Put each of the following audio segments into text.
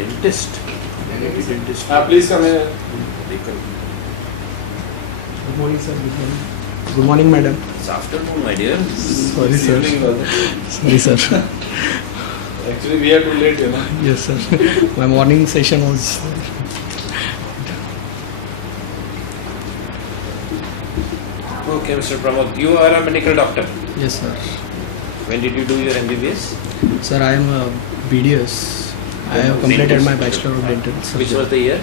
Dentist. Dentist. Please come here. Good morning, sir. Good morning. Good morning, madam. It's afternoon, my dear. Sorry, sir. Sorry, sir. Actually, we are too late, you know. Yes, sir. My morning session was. Okay, Mr. Pramod, you are a medical doctor. Yes, sir. When did you do your MBBS? Sir, I am a BDS. I have completed my Bachelor of Dental Surgery. Which was the year?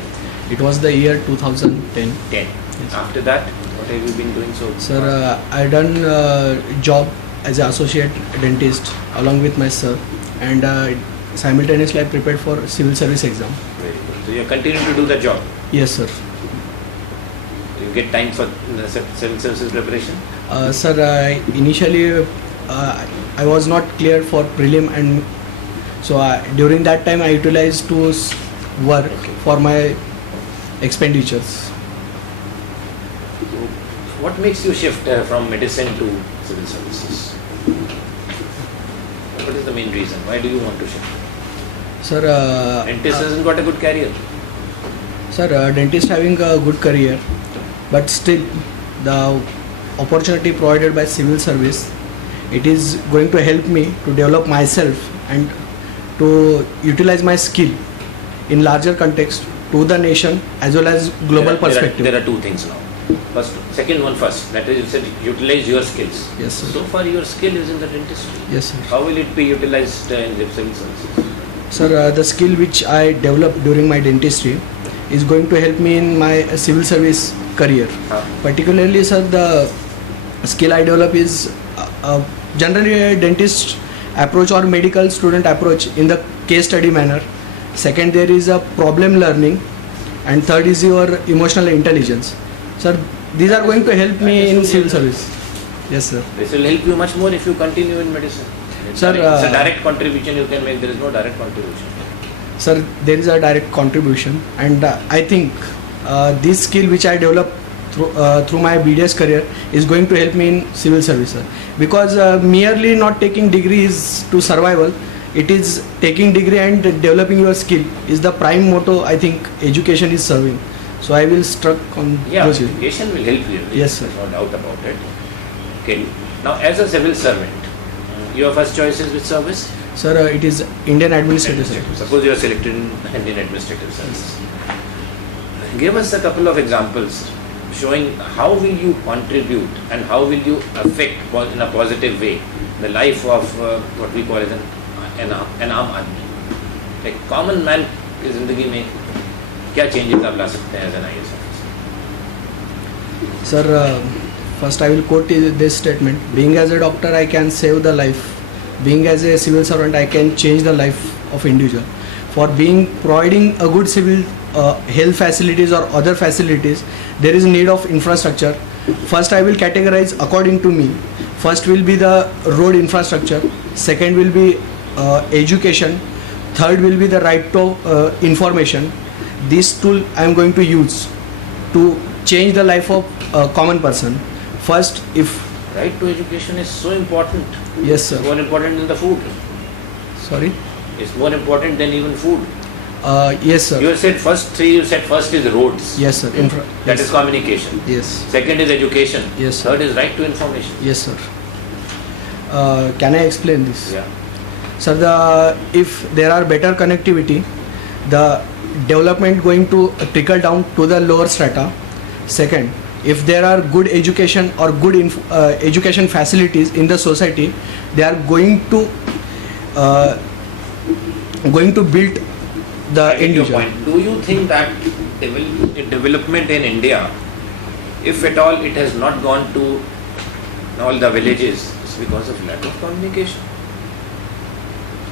It was the year 2010. 10. Yes. After that, what have you been doing so far? Sir, I done job as an associate dentist along with my sir, and simultaneously I prepared for civil service exam. Very good. So you are continuing to do the job. Yes, sir. You get time for the civil services preparation? Sir, initially I was not clear for prelim, and so during that time I utilized to work for my expenditures. So what makes you shift from medicine to civil services? What is the main reason? Why do you want to shift? Sir, Dentist hasn't got a good career. Sir, dentist having a good career, but still the opportunity provided by civil service, it is going to help me to develop myself and to utilize my skill in larger context to the nation as well as global perspective. There are two things now. Second one first. That is, you said utilize your skills. Yes, sir. So far, your skill is in the dentistry. Yes, sir. How will it be utilized in the civil services? Sir, the skill which I developed during my dentistry is going to help me in my civil service career. Particularly, sir, the skill I develop is generally a dentist approach or medical student approach in the case study manner. Second, there is a problem learning, and third is your emotional intelligence. Sir, these are going to help me in civil service. Yes, sir. This will help you much more if you continue in medicine. Sir, it's a direct contribution you can make. There is no direct contribution. Sir, there is a direct contribution, and I think this skill which I developed through my BDS career is going to help me in civil service, sir. Because merely not taking degree is to survival. It is taking degree and developing your skill is the prime motto I think education is serving. So I will struck on those. Education will help you. Yes, sir. No doubt about it. Okay. Now, as a civil servant, your first choice is which service? Sir, it is Indian Administrative Service. Suppose you are selected in Indian Administrative Service. Give us a couple of examples showing how will you contribute and how will you affect in a positive way the life of what we call as an आम आदमी. Like common man की जिंदगी में क्या changes आप ला सकते हैं as an IAS officer? Sir, first I will quote this statement. Being as a doctor, I can save the life. Being as a civil servant, I can change the life of individual. For providing a good civil health facilities or other facilities, there is need of infrastructure. First, I will categorize according to me. First will be the road infrastructure. Second will be education. Third will be the right to information. This tool I am going to use to change the life of a common person. First, if right to education is so important. Yes, sir. It's more important than the food. Sorry? It's more important than even food. Yes, sir. You said first three. You said first is roads. Yes, sir. That is communication. Yes. Second is education. Yes, sir. Third is right to information. Yes, sir. Can I explain this? Yeah. Sir, if there are better connectivity, the development going to trickle down to the lower strata. Second, if there are good education or good education facilities in the society, they are going to build the individual. Do you think that development in India, if at all it has not gone to all the villages, it's because of lack of communication?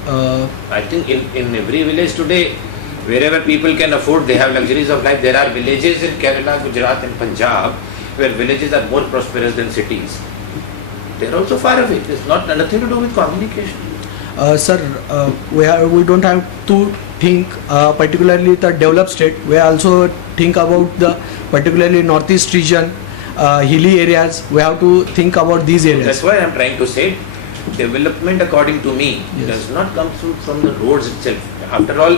I think in every village today, wherever people can afford, they have luxuries of life. There are villages in Kerala, Gujarat and Punjab where villages are more prosperous than cities. They are also far away. It's nothing to do with communication. Sir, we don't have to think particularly the developed state. We also think about the particularly northeast region, hilly areas. We have to think about these areas. That's why I am trying to say development, according to me, does not come through from the roads itself. After all,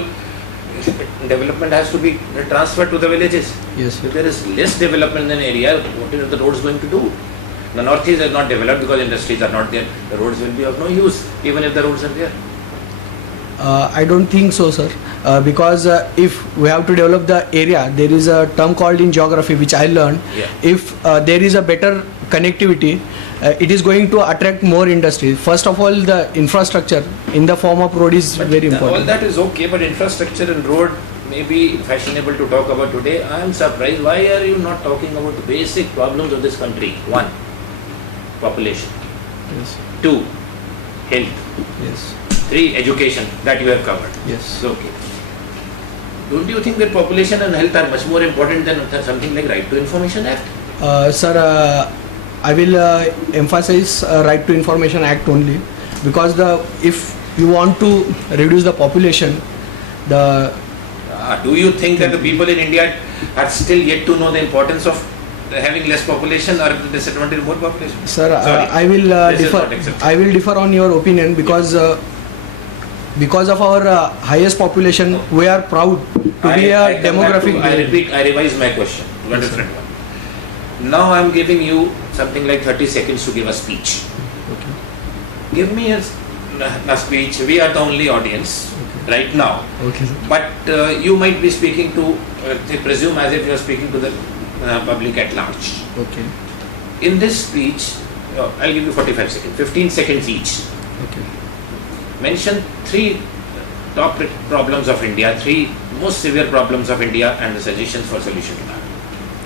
development has to be transferred to the villages. Yes, If there is less development in an area, what are the roads going to do? The northeast is not developed because industries are not there. The roads will be of no use, even if the roads are there. I don't think so, sir. Because if we have to develop the area, there is a term called in geography which I learned. Yeah. If there is a better connectivity, it is going to attract more industry. First of all, the infrastructure in the form of road is But very all important. that is okay, but infrastructure and road may be fashionable to talk about today. I am surprised. Why are you not talking about the basic problems of this country? 1, population. Yes. 2, health. Yes. 3, education. That you have covered. Yes. So, okay. Don't you think that population and health are much more important than something like Right to Information Act? Sir, I will emphasize Right to Information Act only, because if you want to reduce the population, Do you think that the people in India are still yet to know the importance of having less population or the disadvantage of more population? Sir, Sorry, I will this is differ. not acceptable. I will differ on your opinion because of our highest population, we are proud to be a demographic. I revise my question to a different one. Now I am giving you something like 30 seconds to give a speech. Okay. Give me a speech. We are the only audience right now. Okay, sir. But you might be speaking to, they presume as if you are speaking to the public at large. Okay. In this speech, I'll give you 45 seconds, 15 seconds each. Okay. Mention 3 top problems of India, 3 most severe problems of India and the suggestions for solution to that.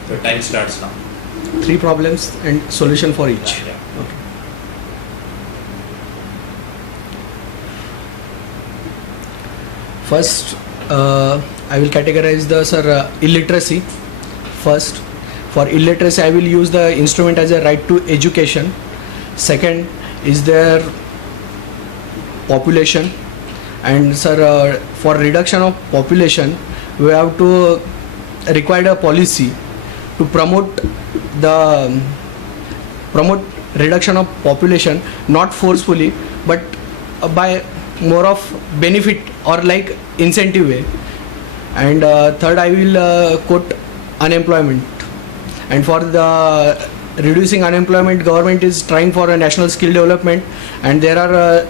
So time starts now. 3 problems and solution for each. Yeah. Okay. First, I will categorize the illiteracy. First, for illiteracy, I will use the instrument as a right to education. Second is their population, and for reduction of population, we have to require a policy to promote reduction of population, not forcefully, but by more of benefit or like incentive way. And third, I will quote unemployment. And for the reducing unemployment, government is trying for a national skill development, and there are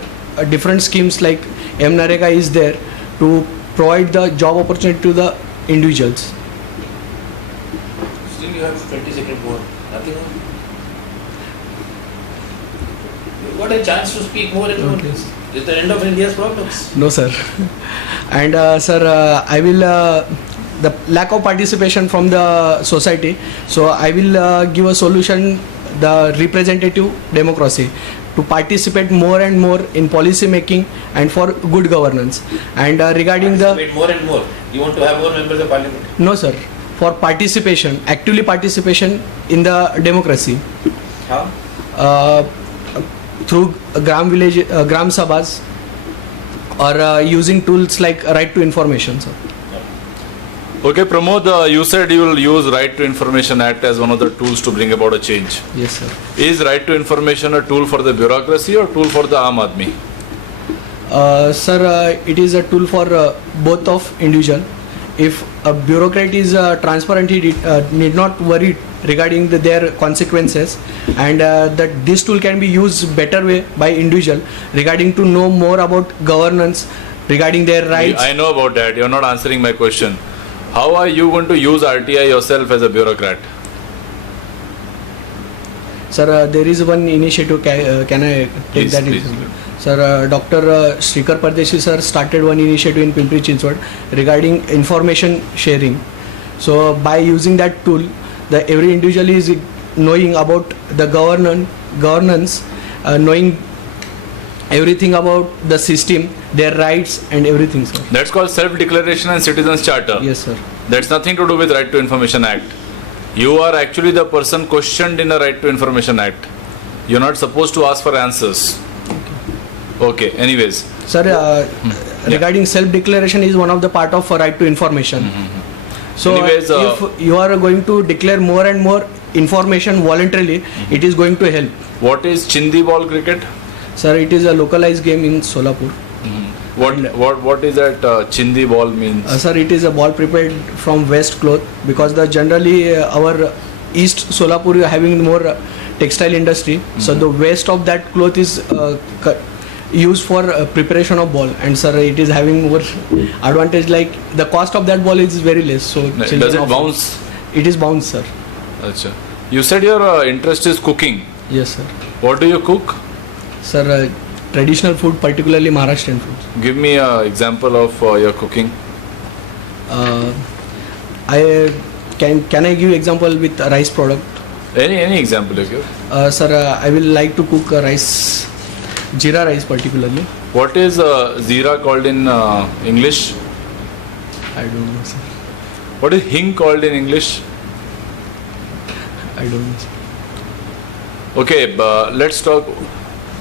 different schemes like NERUL is there to provide the job opportunity to the individuals. Still you have 20 seconds more. Nothing more. You got a chance to speak more and more. Okay. It's the end of India's problems. No, sir. And I will the lack of participation from the society. So I will give a solution: the representative democracy, to participate more and more in policy making and for good governance. And regarding Participate more and more. You want to have more members of parliament? no, sir, for participation, actively participation in the democracy. How? Through gram sabhas, or using tools like right to information, sir. Okay, Pramod, you said you will use Right to Information Act as one of the tools to bring about a change. Yes, sir. Is Right to Information a tool for the bureaucracy or tool for the Aam Aadmi? Sir, it is a tool for both of individual. If a bureaucrat is transparent, he need not worry regarding their consequences, and that this tool can be used better way by individual regarding to know more about governance, regarding their rights. I know about that. You are not answering my question. How are you going to use RTI yourself as a bureaucrat? Sir, there is one initiative. Can I take Please, that? please. Sir, Dr. Shrikar Pardeshi sir started one initiative in Pimpri Chinchwad regarding information sharing. So by using that tool, every individual is knowing about the governance, knowing everything about the system, their rights and everything, sir. That's called Self-Declaration and Citizens Charter. Yes, sir. That's nothing to do with Right to Information Act. You are actually the person questioned in a Right to Information Act. You're not supposed to ask for answers. Okay, anyways. Sir, regarding self-declaration is one of the part of right to information. So Anyways, if you are going to declare more and more information voluntarily, it is going to help. What is Chindi ball cricket? Sir, it is a localized game in Solapur. What is that chindi ball means? Sir, it is a ball prepared from waste cloth, because the generally our East Solapur having more textile industry. So the waste of that cloth is used for preparation of ball, and sir, it is having more advantage. Like the cost of that ball is very less. So Does it bounce? It is bounce, sir. Achha. You said your interest is cooking. Yes, sir. What do you cook? Sir, traditional food, particularly Maharashtrian food. Give me an example of your cooking. I can I give example with rice product? Any example you give. Sir, I will like to cook rice, jeera rice particularly. What is zira called in English? I don't know, sir. What is hing called in English? I don't know, sir. Okay, let's talk.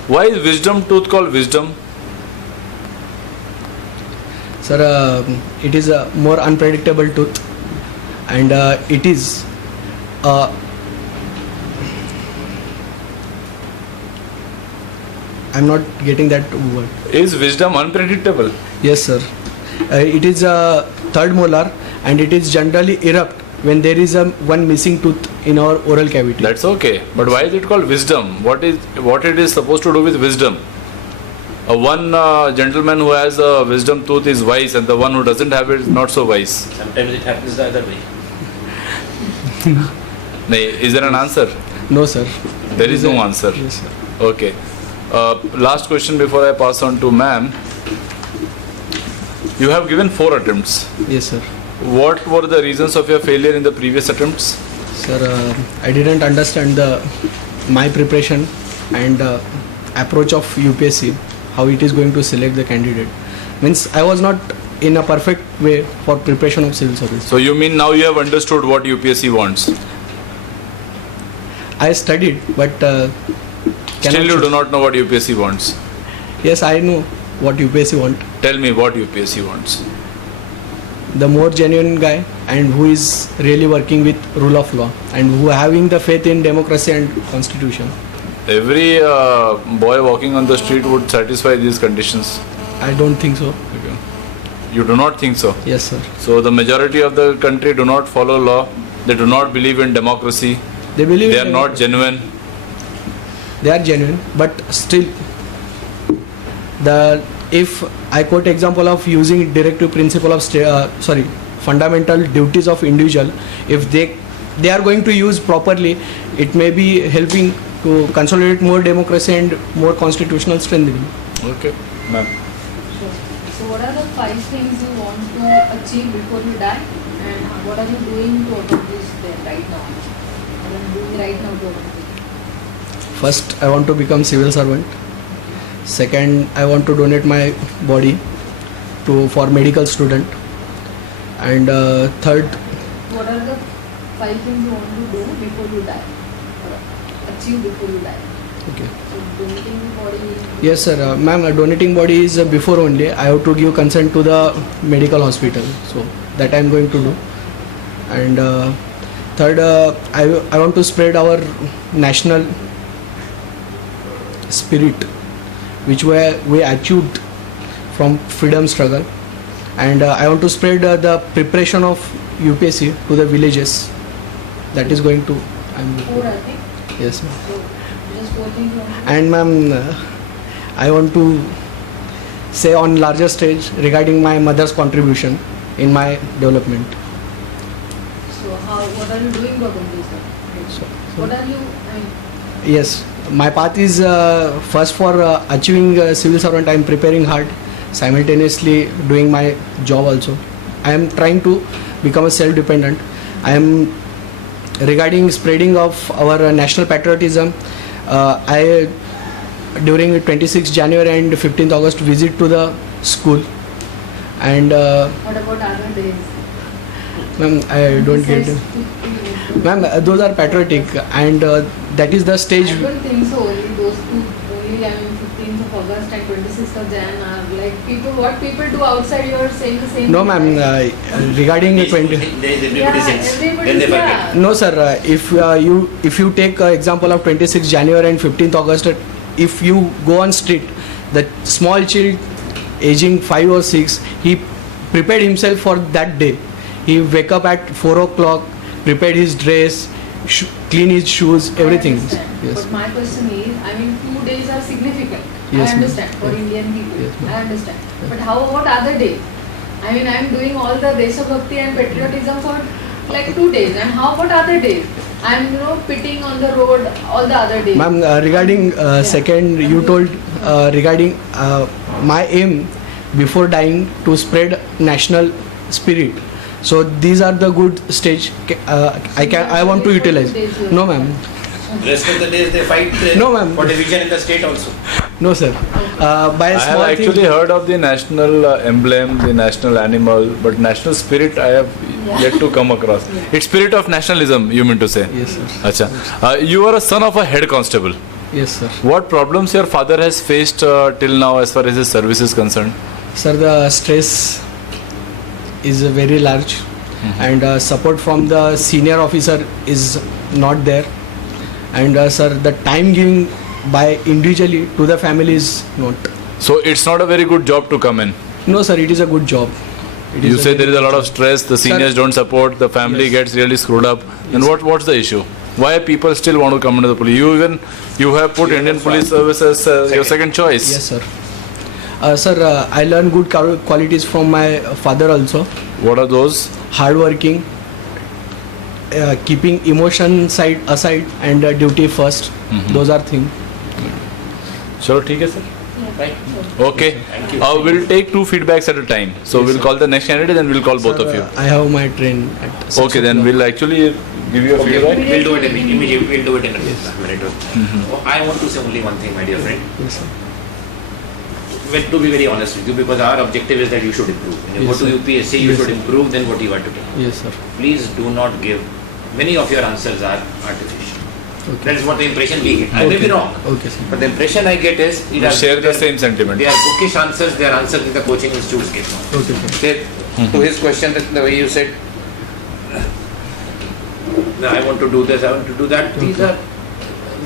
Why is wisdom tooth called wisdom? Sir, it is a more unpredictable tooth, and it is I'm not getting that word. Is wisdom unpredictable? Yes, sir. It is a third molar, and it is generally erupt when there is a one missing tooth in our oral cavity. That's okay. But why is it called wisdom? What it is supposed to do with wisdom? One gentleman who has a wisdom tooth is wise, and the one who doesn't have it is not so wise. Sometimes it happens the other way. Is there an answer? No, sir. There is no answer. Yes, sir. Okay. Last question before I pass on to ma'am. You have given 4 attempts. Yes, sir. What were the reasons of your failure in the previous attempts? Sir, I didn't understand my preparation and approach of UPSC, how it is going to select the candidate. Means I was not in a perfect way for preparation of civil service. So you mean now you have understood what UPSC wants? I studied, but Still you do not know what UPSC wants. Yes, I know what UPSC want. Tell me what UPSC wants. The more genuine guy, and who is really working with rule of law, and who having the faith in democracy and constitution. Every boy walking on the street would satisfy these conditions. I don't think so. Okay. You do not think so? Yes, sir. So the majority of the country do not follow law. They do not believe in democracy. They believe they are not genuine. They are genuine, but still, if I quote example of using directive principle of fundamental duties of individual, if they are going to use properly, it may be helping to consolidate more democracy and more constitutional strengthening. Okay, ma'am. So what are the 5 things you want to achieve before you die, and what are you doing to accomplish them right now? What are you doing right now to accomplish? First, I want to become civil servant. Second, I want to donate my body for medical student. And third, what are the 5 things you want to do before you die, or achieve before you die? Okay. So donating the body. Yes, sir. Ma'am, donating body is before only. I have to give consent to the medical hospital. So that I am going to do. And third, I want to spread our national spirit, which we achieved from freedom struggle. And I want to spread the preparation of UPSC to the villages. That is going to. 4, I think. Yes, ma'am. So just 4 things. And ma'am, I want to say on larger stage regarding my mother's contribution in my development. So what are you doing to accomplish that? So, What are you? yes, my path is first for achieving civil servant. I am preparing hard, simultaneously doing my job also. I am trying to become a self-dependent. I am regarding spreading of our national patriotism. I during 26th January and 15th August visit to the school. And What about other days? ma'am, I don't get it. Ma'am, those are patriotic, and that is the stage. I don't think so. Only those 2, only 15th of August and 26th of Jan are like people. What people do outside, you are saying the same. No, ma'am. Regarding the 20. Everybody sings. everybody, Then they yeah. forget. No, sir. If you take example of 26th January and 15th August, if you go on street, the small child aging 5 or 6, he prepared himself for that day. He wake up at 4 o'clock, prepared his dress, clean his shoes, everything. I understand. Yes. But my question is, I mean, 2 days are significant. Yes, I ma'am. understand for Indian people. Yes, ma'am. I understand. But how about other days? I mean, I am doing all the Deshabhakti and patriotism for like 2 days. And how about other days? I am, pitting on the road all the other days. Ma'am, regarding second, you told regarding my aim before dying to spread national spirit. So these are the good stage I want to utilize. No, ma'am. Rest of the days they fight No, ma'am. for division in the state also. No, sir. By a I have small actually thing. heard of the national emblem, the national animal, but national spirit I have yet to come across. It's spirit of nationalism, you mean to say? Yes, sir. Acha. You are a son of a head constable. Yes, sir. What problems your father has faced till now as far as his service is concerned? Sir, the stress is very large, and support from the senior officer is not there. And sir, the time giving by individually to the family is not. So it's not a very good job to come in. No, sir, it is a good job. It You is say a there is a lot of stress, the seniors don't support, the family Yes. gets really screwed up. Then what's the issue? Why people still want to come into the police? You have put Indian police service as your second choice. Yes, sir. Sir, I learned good qualities from my father also. What are those? Hardworking, keeping emotion side aside, and duty first. Those are things. Chalo, theek hai, sir. Right? Okay. Thank you. We'll take 2 feedbacks at a time. So Yes, we'll sir. call the next candidate and we'll call both Sir, of you. I have my train at 6 Okay, then o'clock. we'll actually give you a Okay, feedback. we'll do it immediately. We'll do it in a Yes. minute. Oh, I want to say only one thing, my dear friend. Yes, sir. Well, to be very honest with you, because our objective is that you should improve. When you Yes, go to sir. UPSC, you Yes, should sir. improve than what you are today. Yes, sir. Please do not give. Many of your answers are artificial. Okay. That is what the impression we get. I may be Okay. wrong, Okay, sir. but the impression I get is We share the same sentiment. They are bookish answers. They are answers that the coaching institutes give. Okay, sir. Say, to his question, the way you said, I want to do this, I want to do that. These Okay. are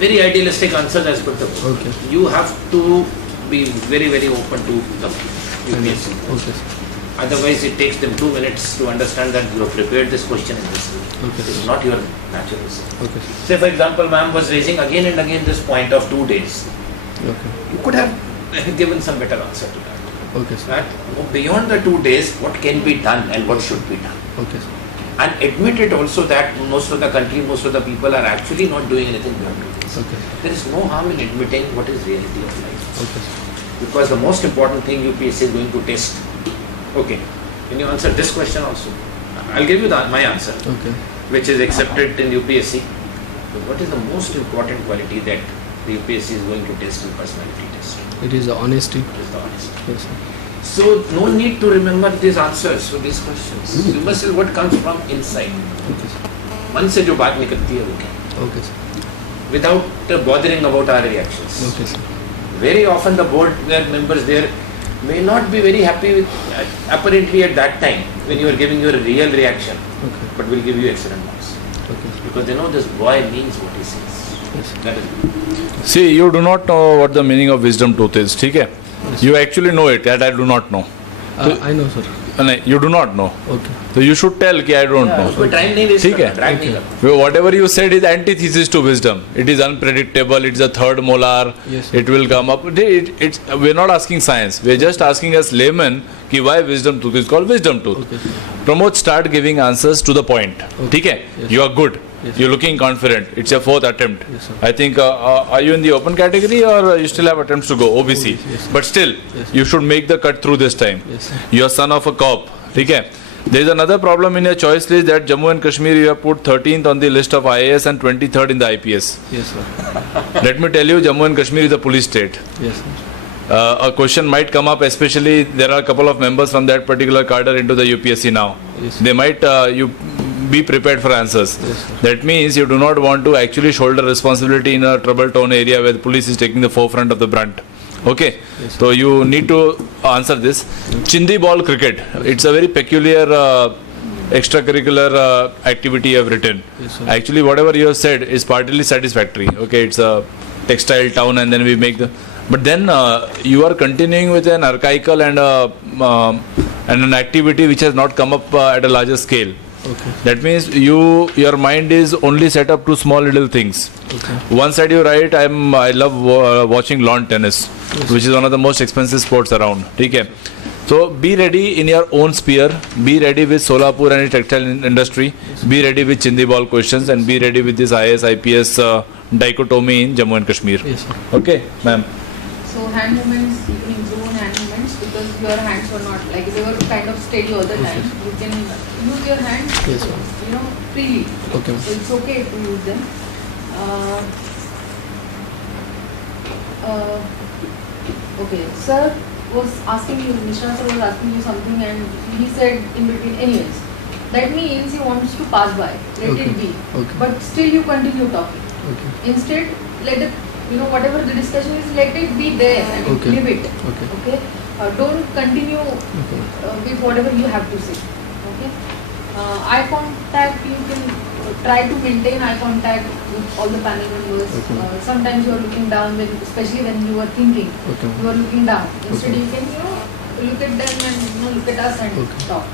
very idealistic answers as per the book. Okay. You have to be very, very open to the UPSC. Okay, sir. Otherwise, it takes them 2 minutes to understand that you have prepared this question in this way. Okay, It's sir. not your natural self. Okay, sir. Say, for example, ma'am was raising again and again this point of 2 days. Okay. You could have given some better answer to that. Okay, sir. That beyond the 2 days, what can be done and what should be done. Okay, sir. And admit it also that most of the country, most of the people are actually not doing anything beyond 2 days. Okay. There is no harm in admitting what is reality of life. Okay, sir. Because the most important thing UPSC is going to test. Okay, can you answer this question also? I'll give you my answer, Okay. which is accepted in UPSC. What is the most important quality that the UPSC is going to test in personality test? It is honesty. It is the honesty. Yes, sir. So no need to remember these answers to these questions. You must see what comes from inside. Okay, sir. मन से जो बात निकलती है वो क्या? Okay, sir. Without bothering about our reactions. Okay, sir. Very often the board members there may not be very happy with apparently at that time when you are giving your real reaction, Okay. but will give you excellent marks Okay, sir. because they know this boy means what he says. Yes, sir. That is See, you do not know what the meaning of wisdom tooth is, ठीक है? You actually know it, that I do not know. I know, sir. नहीं, you do not know. Okay. So you should tell कि I don't know. उसको time नहीं waste ठीक है? करना, drag नहीं करना. Well, whatever you said is antithesis to wisdom. It is unpredictable. It's a third molar. Yes, sir. It will come up. We're not asking science. We're just asking as laymen कि why wisdom tooth is called wisdom tooth. Okay, sir. Pramod, start giving answers to the point. Okay. ठीक है? Yes. You are good. Yes. You're looking confident. It's your 4th attempt. Yes, sir. I think, are you in the open category or you still have attempts to go? OBC. Yes, sir. But still, Yes, sir. you should make the cut through this time. Yes, sir. You're son of a cop. ठीक है? There is another problem in your choice list that Jammu and Kashmir you have put 13th on the list of IAS and 23rd in the IPS. Yes, sir. Let me tell you, Jammu and Kashmir is a police state. Yes, sir. A question might come up, especially there are a couple of members from that particular cadre into the UPSC now. Yes. They might you be prepared for answers. Yes, sir. That means you do not want to actually shoulder responsibility in a trouble town area where the police is taking the forefront of the brunt. Okay, Yes, so you need to answer this. Chindi ball cricket. It's a very peculiar extracurricular activity you have written. Yes, sir. Actually, whatever you have said is partly satisfactory. Okay, it's a textile town, and then we make the. But then you are continuing with an archaical and an activity which has not come up at a larger scale. Okay. That means your mind is only set up to small little things. Okay. One side you write, I love watching lawn tennis, which is one of the most expensive sports around. Okay. So be ready in your own sphere. Be ready with Solapur and its textile industry. Be ready with Chindi ball questions, and be ready with this IAS IPS dichotomy in Jammu and Kashmir. Yes, sir. Okay, ma'am. So hand movements, you can improve on hand movements because your hands were not like they were kind of steady all the time. You can use your hands, Yes, sir. freely. Okay. So it's okay to use them. Okay, sir was asking you, Mishra sir was asking you something, and he said in between, anyways. That means he wants to pass by. Let Okay. it be. Okay. But still you continue talking. Okay. Instead, let it, whatever the discussion is, let it be there and Okay. leave it. Okay. Okay. Don't continue Okay. with whatever you have to say. Okay. Eye contact, you can try to maintain eye contact with all the panel members. Okay. Sometimes you are looking down, especially when you are thinking. Okay. You are looking down. Instead, Okay. you can look at them and look at us and Okay. talk.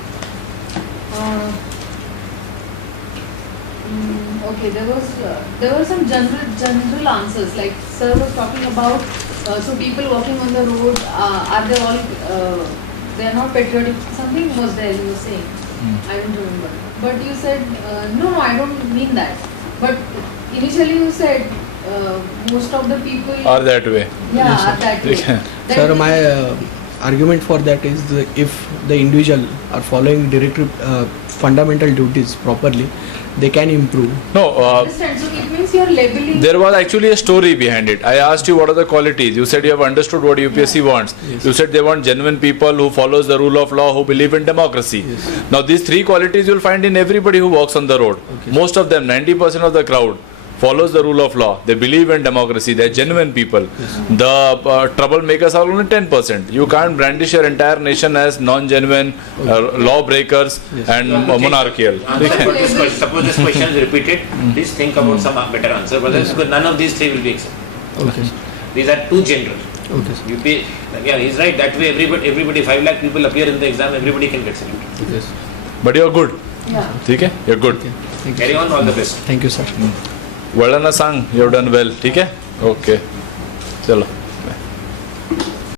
Okay, there were some general answers. Like sir was talking about, so people walking on the road, are they all they are not patriotic? Something was there you were saying. I don't remember. But you said no, I don't mean that. But initially you said most of the people Are that way. Yes, are that way. Okay. That Sir, means- my argument for that is if the individual are following directive fundamental duties properly, they can improve. No, understand. So it means you are labeling. there was actually a story behind it. I asked you what are the qualities. You said you have understood what UPSC wants. Yes. You said they want genuine people who follows the rule of law, who believe in democracy. Yes. Now these three qualities you will find in everybody who walks on the road. Okay. Most of them, 90% of the crowd, follows the rule of law. They believe in democracy. They are genuine people. The troublemakers are only 10%. You can't brandish your entire nation as non-genuine lawbreakers Yes. and You have to take monarchical. answer for this question. Suppose this question is repeated, please think about some better answer. But because none of these three will be accepted. Okay. These are too general. Okay. Yeah, he's right. That way, everybody 5 lakh people appear in the exam. Everybody can get selected. Yes. But you are good. Yeah. Okay? You are good. Okay. Thank you. Carry on. All the best. Thank you, sir. वळणं सांग, you have done well. ठीक आहे? Okay. चलो.